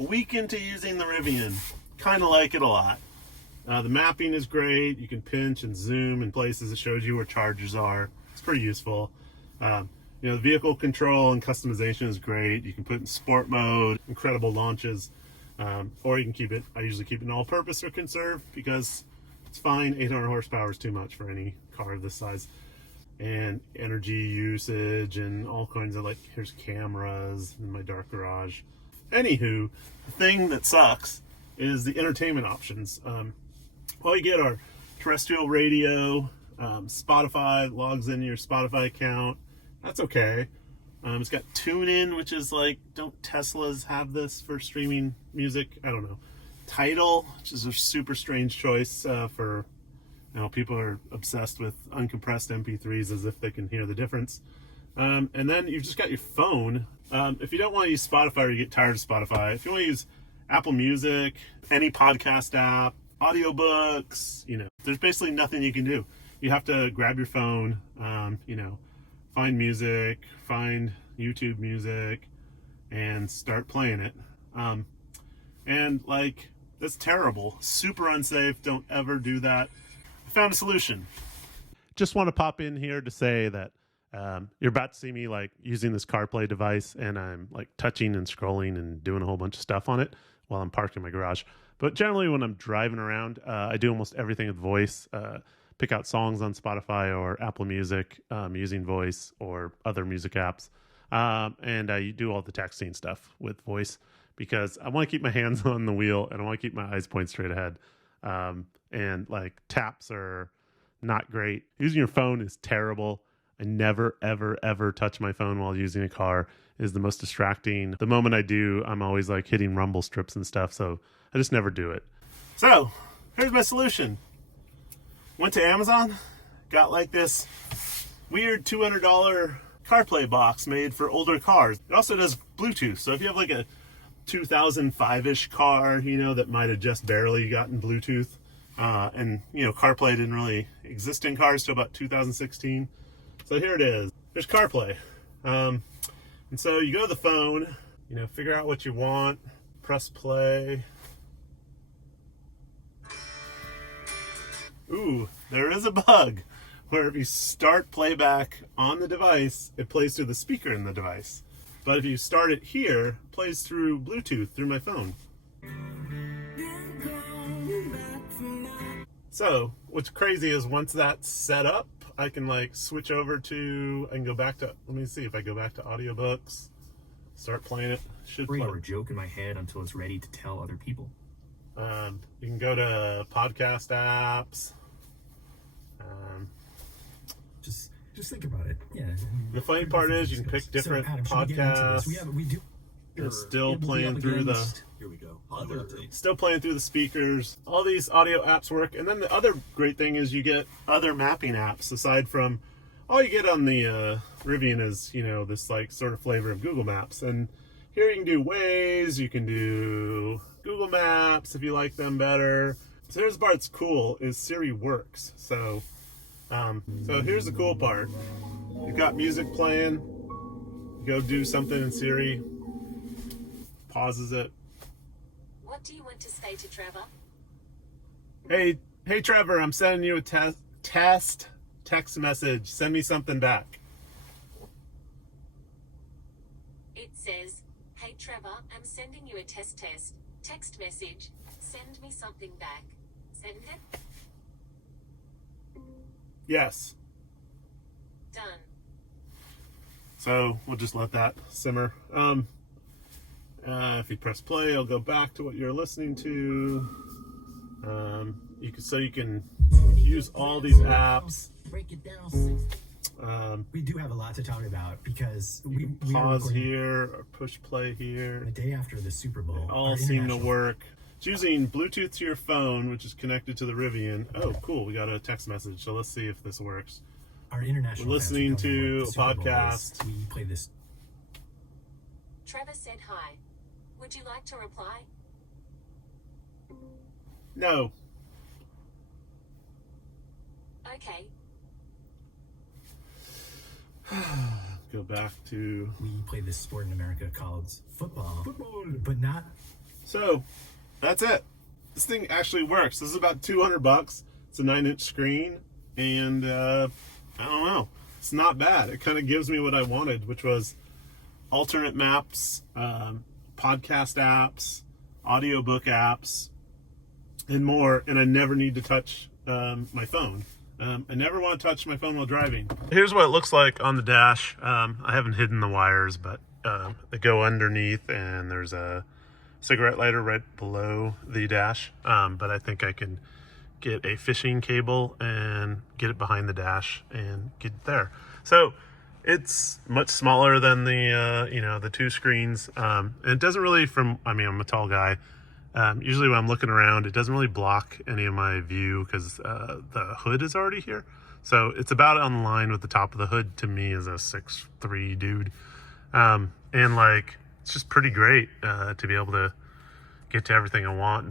a week into using the Rivian. Kind of like it a lot. The mapping is great. You can pinch and zoom in places. It shows you where chargers are. It's pretty useful. The vehicle control and customization is great. You can put it in sport mode, incredible launches, or you can keep it. I usually keep it in all purpose or conserve because it's fine. 800 horsepower is too much for any car of this size. And energy usage and all kinds of, like, here's cameras in my dark garage. Anywho, the thing that sucks is the entertainment options. All you get are terrestrial radio, Spotify, logs into your Spotify account. That's okay. It's got TuneIn, which is like, don't Teslas have this for streaming music? I don't know. Tidal, which is a super strange choice for, people are obsessed with uncompressed MP3s as if they can hear the difference. And then you've just got your phone. If you don't want to use Spotify or you get tired of Spotify, if you want to use Apple Music, any podcast app, Audiobooks, there's basically nothing you can do. You have to grab your phone, find music, find YouTube music, and start playing it. That's terrible. Super unsafe. Don't ever do that. I found a solution. Just want to pop in here to say that you're about to see me using this CarPlay device, and I'm touching and scrolling and doing a whole bunch of stuff on it while I'm parked in my garage. But generally when I'm driving around, I do almost everything with voice. Pick out songs on Spotify or Apple Music using voice or other music apps. And I do all the texting stuff with voice because I want to keep my hands on the wheel and I want to keep my eyes pointed straight ahead. And taps are not great. Using your phone is terrible. I never, ever, ever touch my phone while using a car. It is the most distracting. The moment I do, I'm always hitting rumble strips and stuff. So I just never do it. So here's my solution. Went to Amazon, got this weird $200 CarPlay box made for older cars. It also does Bluetooth. So if you have a 2005-ish car, that might have just barely gotten Bluetooth. And CarPlay didn't really exist in cars till about 2016. So here it is. There's CarPlay. And so you go to the phone, figure out what you want, press play. Ooh, there is a bug where if you start playback on the device, it plays through the speaker in the device. But if you start it here, it plays through Bluetooth through my phone. So what's crazy is once that's set up, I can switch over to, I can go back to, let me see if I go back to audiobooks, start playing it. Should play. Or a joke in my head until it's ready to tell other people. You can go to podcast apps. Just think about it. Yeah. The funny part is you can pick different podcasts. It's still playing through the. Here we go. Still playing through the speakers. All these audio apps work, and then the other great thing is you get other mapping apps aside from all you get on the Rivian is this sort of flavor of Google Maps, and here you can do Waze, you can do Google Maps if you like them better. So here's the part that's cool is Siri works. So here's the cool part. You've got music playing. You go do something in Siri. Pauses it. What do you want to say to Trevor? Hey Trevor, I'm sending you a text message. Send me something back. It says, "Hey Trevor, I'm sending you a text message. Send me something back." Send it? Yes. Done. So we'll just let that simmer. If you press play, it'll go back to what you're listening to. You can use all these apps. Break it down. We do have a lot to talk about because we pause here or push play here. The day after the Super Bowl, they all seem to work. It's using Bluetooth to your phone, which is connected to the Rivian. Oh, cool! We got a text message. So let's see if this works. Our international We're listening to a podcast. We play this. Trevor said hi. Would you like to reply? No. Okay. Go back to. We play this sport in America called football, but not So that's it. This thing actually works. This is about $200. It's a 9-inch screen, and I don't know. It's not bad. It kind of gives me what I wanted, which was alternate maps, podcast apps, audiobook apps, and more. And I never need to touch my phone. I never want to touch my phone while driving. Here's what it looks like on the dash. I haven't hidden the wires, but they go underneath, and there's a cigarette lighter right below the dash. But I think I can get a fishing cable and get it behind the dash and get it there. So it's much smaller than the the two screens. And it doesn't really, I'm a tall guy. Usually when I'm looking around, it doesn't really block any of my view because the hood is already here. So it's about on line with the top of the hood to me as a 6'3" dude. And like, it's just pretty great to be able to get to everything I want.